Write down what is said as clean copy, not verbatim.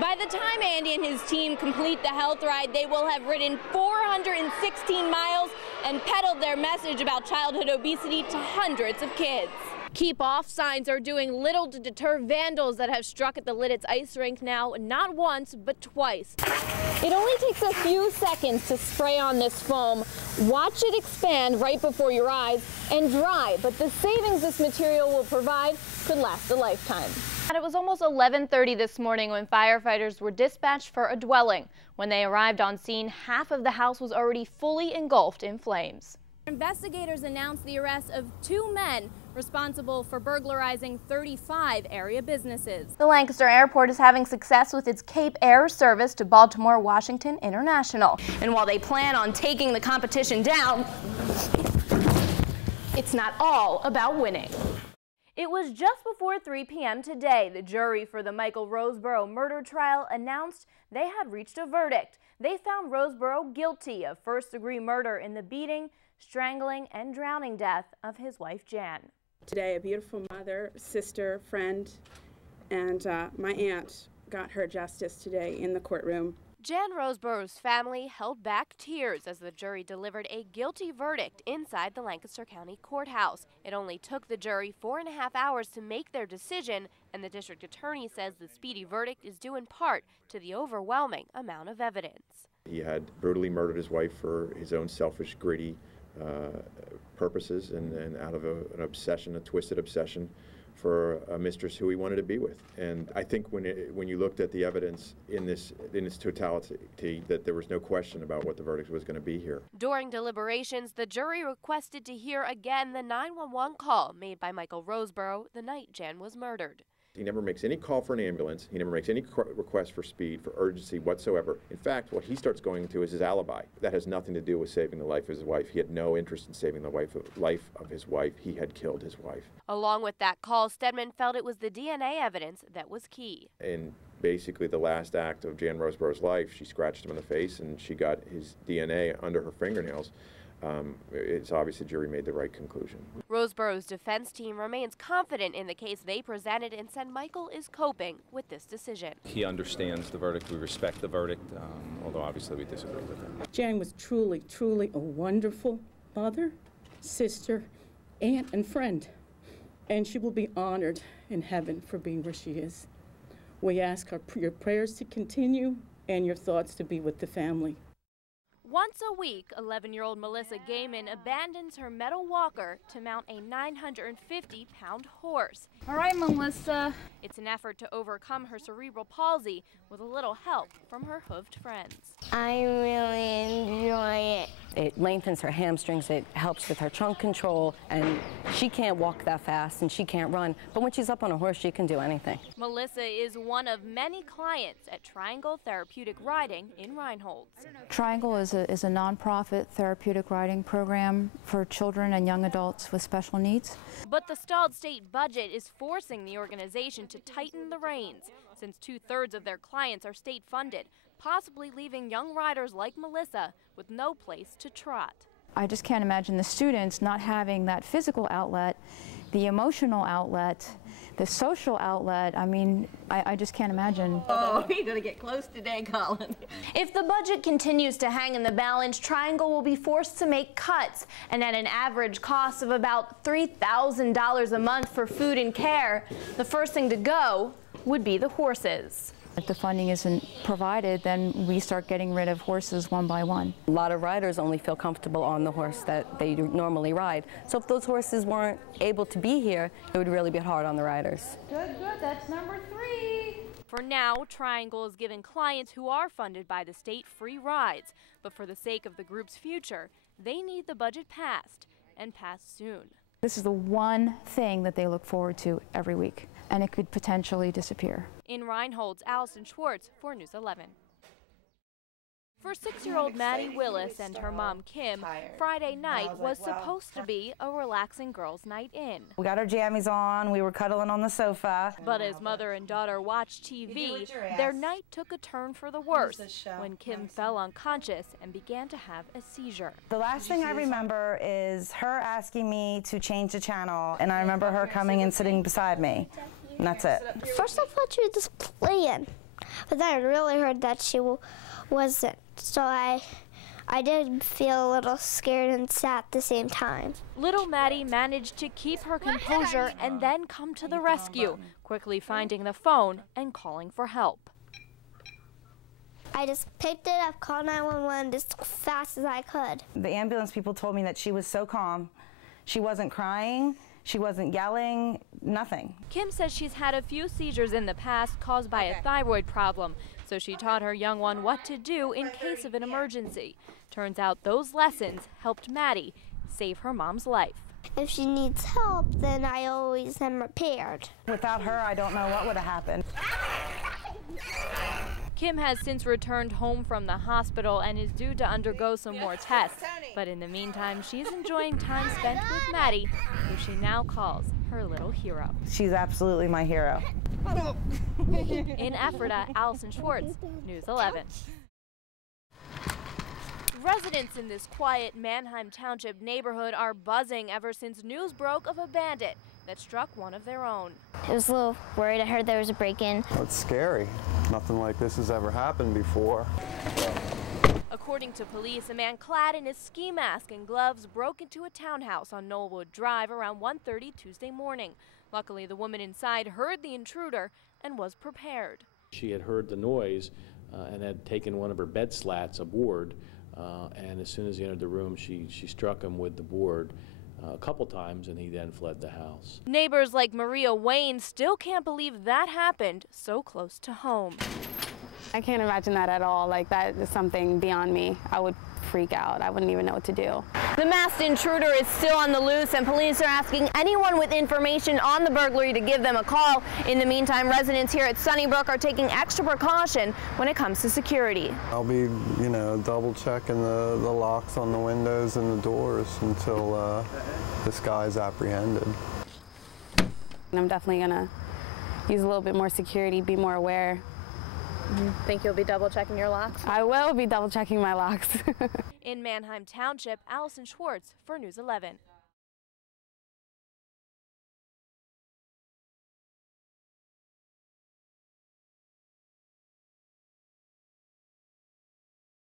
By the time Andy and his team complete the health ride, they will have ridden 416 miles and peddled their message about childhood obesity to hundreds of kids. Keep off signs are doing little to deter vandals that have struck at the Lidditz ice rink now, not once, but twice. It only takes a few seconds to spray on this foam, watch it expand right before your eyes, and dry, but the savings this material will provide could last a lifetime. And it was almost 11:30 this morning when firefighters were dispatched for a dwelling. When they arrived on scene, half of the house was already fully engulfed in flames. Investigators announced the arrest of 2 men responsible for burglarizing 35 area businesses. The Lancaster Airport is having success with its Cape Air service to Baltimore Washington International. And while they plan on taking the competition down, it's not all about winning. It was just before 3 p.m. today. The jury for the Michael Roseborough murder trial announced they had reached a verdict. They found Roseborough guilty of first-degree murder in the beating, strangling, and drowning death of his wife, Jan. Today, a beautiful mother, sister, friend, and my aunt got her justice today in the courtroom. Jan Roseborough's family held back tears as the jury delivered a guilty verdict inside the Lancaster County Courthouse. It only took the jury 4.5 hours to make their decision, and the district attorney says the speedy verdict is due in part to the overwhelming amount of evidence. He had brutally murdered his wife for his own selfish, greedy purposes and out of an obsession, a twisted obsession for a mistress who he wanted to be with. And I think when you looked at the evidence in its totality, that there was no question about what the verdict was going to be here. During deliberations, the jury requested to hear again the 911 call made by Michael Roseborough the night Jan was murdered. He never makes any call for an ambulance. He never makes any request for speed, for urgency whatsoever. In fact, what he starts going to is his alibi. That has nothing to do with saving the life of his wife. He had no interest in saving the life of his wife. He had killed his wife. Along with that call, Stedman felt it was the DNA evidence that was key. In basically the last act of Jan Roseborough's life, she scratched him in the face and she got his DNA under her fingernails. It's obvious the jury made the right conclusion. Roseborough's defense team remains confident in the case they presented and said Michael is coping with this decision. He understands the verdict. We respect the verdict, although obviously we disagree with him. Jan was truly, truly a wonderful mother, sister, aunt, and friend. And she will be honored in heaven for being where she is. We ask your prayers to continue and your thoughts to be with the family. Once a week, 11-year-old Melissa Gaiman abandons her metal walker to mount a 950-pound horse. All right, Melissa. It's an effort to overcome her cerebral palsy with a little help from her hoofed friends. I really enjoy it. It lengthens her hamstrings, it helps with her trunk control, and she can't walk that fast and she can't run, but when she's up on a horse, she can do anything. Melissa is one of many clients at Triangle Therapeutic Riding in Reinholds. Triangle is a nonprofit therapeutic riding program for children and young adults with special needs. But the stalled state budget is forcing the organization to tighten the reins, since 2/3 of their clients are state funded, possibly leaving young riders like Melissa with no place to trot. I just can't imagine the students not having that physical outlet, the emotional outlet, the social outlet. I mean, I just can't imagine. Oh, you're going to get close today, Colin. If the budget continues to hang in the balance, Triangle will be forced to make cuts, and at an average cost of about $3,000 a month for food and care, the first thing to go would be the horses. If the funding isn't provided, then we start getting rid of horses one by one. A lot of riders only feel comfortable on the horse that they normally ride. So if those horses weren't able to be here, it would really be hard on the riders. Good, that's number 3. For now, Triangle is giving clients who are funded by the state free rides, but for the sake of the group's future, they need the budget passed, and passed soon. This is the one thing that they look forward to every week, and it could potentially disappear. In Reinholds, Alison Schwartz for News 11. For 6-year-old Maddie Willis and her mom Kim, Friday night was supposed to be a relaxing girls' night in. We got our jammies on, we were cuddling on the sofa. But as mother and daughter watched TV, their night took a turn for the worse when Kim fell unconscious and began to have a seizure. The last thing I remember is her asking me to change the channel, and I remember her coming and sitting beside me, and that's it. First I thought you were just playing. but then I really heard that she wasn't. So I did feel a little scared and sad at the same time. Little Maddie managed to keep her composure and then come to the rescue, quickly finding the phone and calling for help. I just picked it up, called 911 as fast as I could. The ambulance people told me that she was so calm. She wasn't crying, she wasn't yelling, nothing. Kim says she's had a few seizures in the past caused by a thyroid problem, so she taught her young one what to do in case of an emergency. Turns out those lessons helped Maddie save her mom's life. If she needs help, then I always am prepared. Without her, I don't know what would have happened. Kim has since returned home from the hospital and is due to undergo some more tests. But in the meantime, she's enjoying time spent with Maddie, who she now calls her little hero. She's absolutely my hero. In Ephrata, Alison Schwartz, News 11. Residents in this quiet Manheim Township neighborhood are buzzing ever since news broke of a bandit that struck one of their own. I was a little worried. I heard there was a break-in. Well, it's scary. Nothing like this has ever happened before. According to police, a man clad in his ski mask and gloves broke into a townhouse on Knollwood Drive around 1:30 Tuesday morning. Luckily, the woman inside heard the intruder and was prepared. She had heard the noise and had taken one of her bed slats aboard, and as soon as he entered the room, she struck him with the board a couple times, and he then fled the house. Neighbors like Maria Wayne still can't believe that happened so close to home. I can't imagine that at all. Like, that is something beyond me. I would freak out. I wouldn't even know what to do. The masked intruder is still on the loose, and police are asking anyone with information on the burglary to give them a call. In the meantime, residents here at Sunnybrook are taking extra precaution when it comes to security. I'll be, double checking the locks on the windows and the doors until this guy's apprehended. And I'm definitely gonna use a little bit more security, be more aware. Think you'll be double checking your locks? I will be double checking my locks. In Manheim Township, Alison Schwartz for News 11.